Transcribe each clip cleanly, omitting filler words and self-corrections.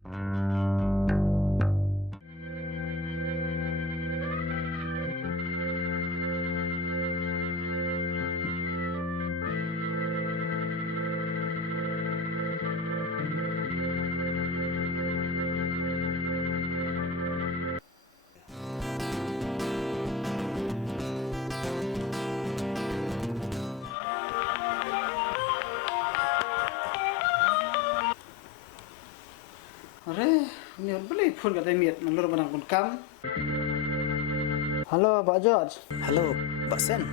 Are, ni boleh phone kat Damiet nomor barang pun kam. Halo, Pak George. Halo, Pak Sen.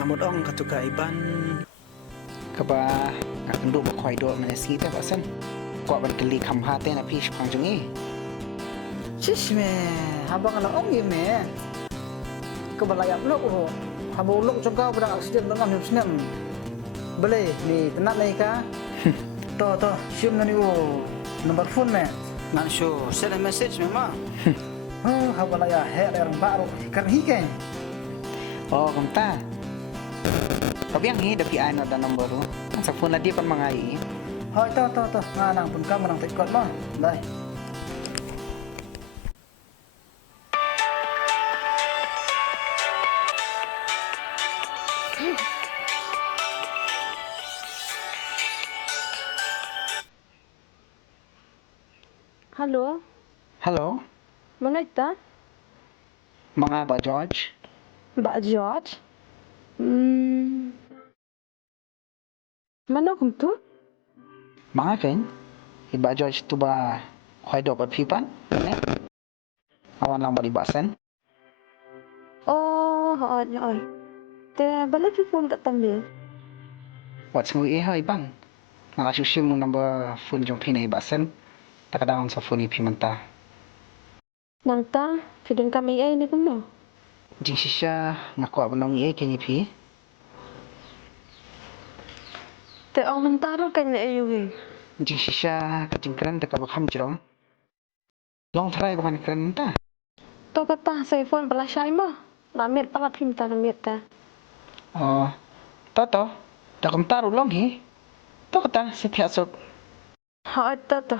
Ngamut ong katuka iban. Kaba ngakenduk bakwai do menesi te Pak Sen. Kuat ban keli kamha te na pish pangjungi. Sis me, abang anak ong ye me. Kebalayap lok ho. Habo lok congkau barang aksiden dengan senam. Boleh ni tenat ni ka? To, sium nani wo. Nomor phone me. Nak show send a message memang. Oh, habalaya he orang baru kan hiken. Oh, kumta. Kabiang hi dapi ai no da nombor ru. Kan sa phone na dia pan mangai. Hoi to. Nang pun kam nang tekot mo. Dai. Halo, Halo, mana ita? mga Pak George. Mbak George? Mana kum tu? Mga kan? Iba George tu ba kwai do pa pipan? Ne? Awan lang ba di basen? Oh, oi. Te bala pi phone kat tambil. What's ngui hai bang? Ngala susim mu number phone jong pinai basen. Takadang sa phone ipi menta. Nang ta, fidun kami ai ni kum no. Jing sisya ngaku abang ngi kenyi pi. Te ong mentaro kan le ayu we. Jing sisya kating kran da ka bakham jrong. Long try ko man kran ta. To kata saya phone bala syai mo. Namit pala pim ta namit ta. Oh. To. Da kam taru long hi. To kata si piasok. Ha to.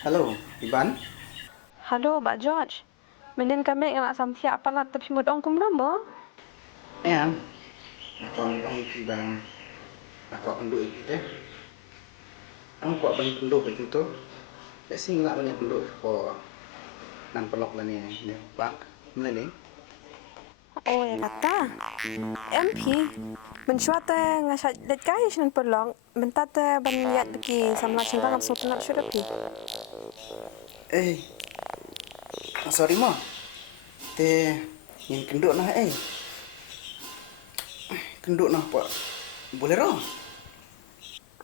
Halo, Iban. Halo, Mbak George. Menen kami nak sampai apa lah tapi mud ong kum nombor. Ya. Ako ang ipi bang. Ako kendo ipi te. Ang kuat bang kendo pa to. Kasi nga man kendo ko nan pelok la ni pak. Mula ni. Oh, ya kata. MP. Mencuata ngasat det kai sinan pelong. Mentate ban yat beki samla cinta langsung tenat sudah pi. Sorry mo. Te yang kendo nah Kendo nah pak. Boleh ro.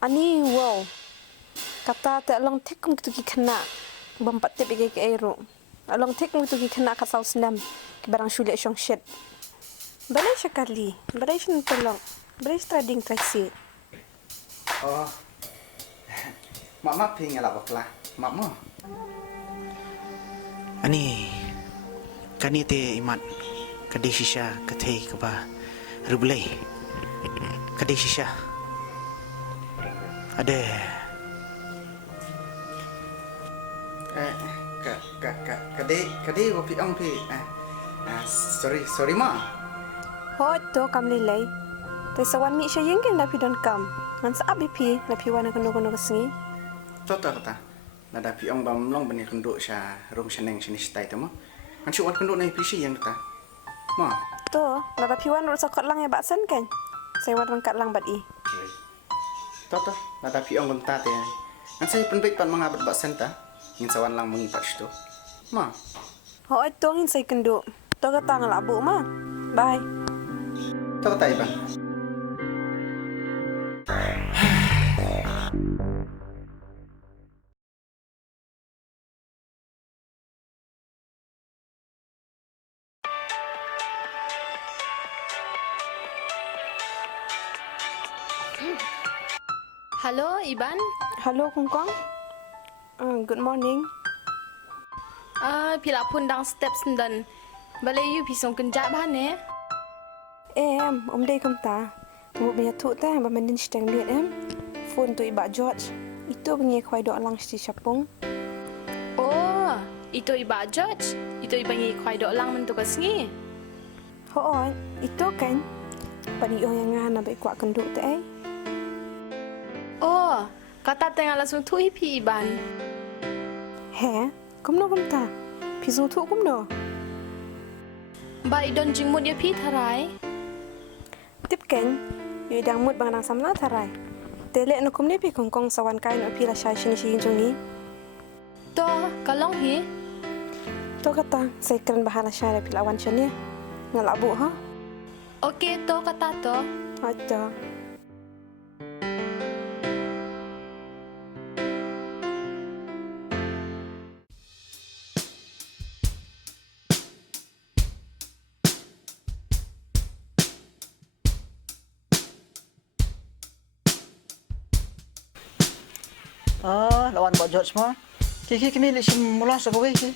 Ani wow. Kata te long tek kum tu ki kena. Bampat te bege ke aero. Long tek kum tu ki kena ka sau senam. Ki barang syule syong shit. Balai sekali. Balai sinan pelong. Balai trading trasi. Oh. Mak ping ala bakla. Mak mo. Ani kani te imat kade shisha kate kaba rubulai kade shisha ada kade kopi ong pi sorry ma Hoi to kam lilai. Te sawan mi sya yengken lapi don kam. Ngan sa abi pi lapi wana kono kesni. tota kata nada pi ong bam long bani kendo sha rom sheneng sini stai tamo kan si wat kendo nai pi si yang kata ma To, nada piwan ro sakot lang ya baksen kan. Saya wan rangkat lang bat i. Okay. Toto, nada pi ong gunta te. An saya penbait pan mga bat senta. Ngin sawan lang mengipat sto. Ma. Ho ai to ngin sai kendo. To ka tang la bu ma. Bye. Toto tay ban. Halo, Iban. Halo Kongkong. Good morning. Pila pun dang steps dan balai you pisong kenjak bahan Em, om day kom ta. Mo biya tu ta ba mendin steng liat em. Phone tu iba George. Itu bengi khwai do lang sti sapung. Oh, itu iba George. Itu iba ngi kwai dok lang mentu kasngi. Ho, itu kan. Pani oh yang ngana ba ikwa kenduk te ai. Oh, kata tengah langsung tu hipi Iban. He, kom ta. Pisu tu kom no. Ba idon jingmut ya pi tharai. Tip kan. Yu dang mut bang nang samna tharai. Tele no kom ni pi Kongkong sawan kai no pi la sha shin shin jongi. To, kalong hi. To kata saya keren bahala sha pi lawan shania. Ngalabu ha. Okey, to kata to. Aja. Lawan buat George semua. Kiki kini lisim mula sakawi ki.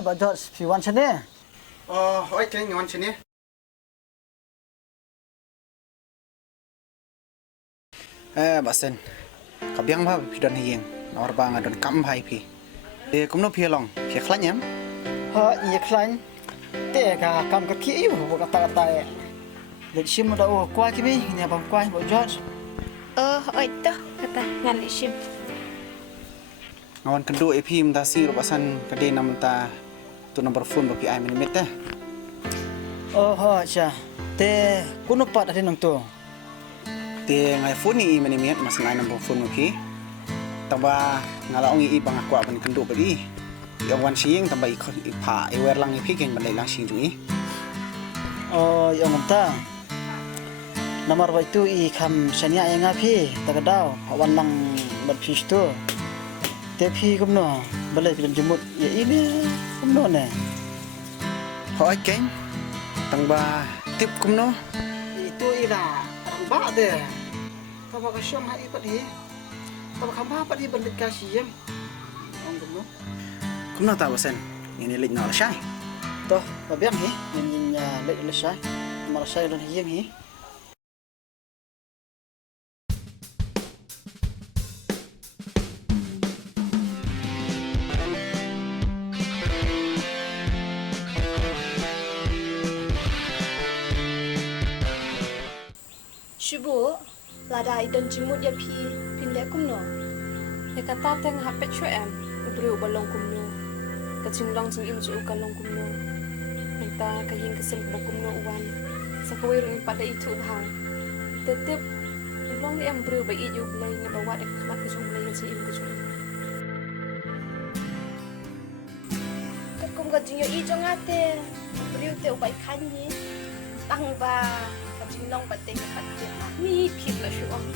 Buat George, piwan sini. Oh, oi keng ngon sini. Basen. Kabiang ba pidan hiyeng. Nawar ba ngadon kam bhai pi. Kumno pi long. Pi khlan yam. Ha, iya klain. Te ka kam ka ki yu bu kata-kata. Lisim da o kwa ki bi, ni abang kwa buat George. Oi to kata ngan isim. Ngawan kedua pi mta si robasan kade nam ta tu nomor phone ba pi ai minit ta. Oh, ha, cha. Te kuno pat ada nang tu. Te ngai phone ni minit mas ngai nomor phone pi. Taba ngalaong i bang aku ban kendu bali. Yang wan siing tamba i pha i wer lang i pi ken ban lang sing ju. Oh, yang ngata. Nomor ba itu i kam sanya yang api tagadau awan lang berfish tu. Tapi kumno balai kita jemput ya ini kumno ne. Hoi keng. Tangba tip kumno. Itu ira rambak deh. Taba ka syong hai pat hi. Taba khamba pat hi bandit kasih yam. Ong kumno. Kumno ta basen. Ini lik na la sai. Toh, babiang hi. Nin lek lesai. Marasai don hiyang hi. Shubu, lada idon jingmut ya pi pindek kumno. Ya kata teng hapet chue em. Ibru balong kumno. Kacing long sing im chu kalong kumno. Minta kayin kesem ba kumno uwan. Sakawai ring pada itu bahang. Tetep long ni em bru ba i ju blai ne bawa dek mak kesum blai si im kecu. Kum ga jingyo i jongate. Beriu te ubai kanyi. Tang ba kacing long pateng pateng. Ni pip la shu ong.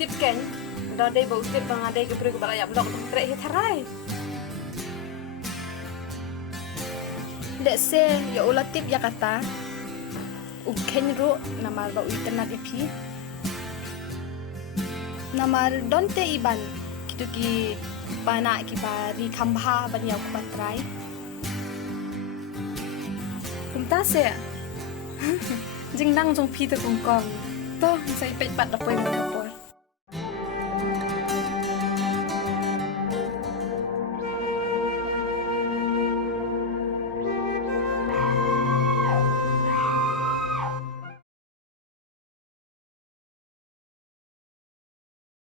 Tip kan. Dah dai bau tip bang adai ke bru ba ayam lok trek hi tharai. Dek se ya ulah tip ya kata. Uken ro namar ba uitan ipi. Namar donte Iban. Kitu ki panak ki bari kambha bani aku patrai. Kumta se. Jing nang jong pi te Kongkong. Toh sai pet pat da poi mo.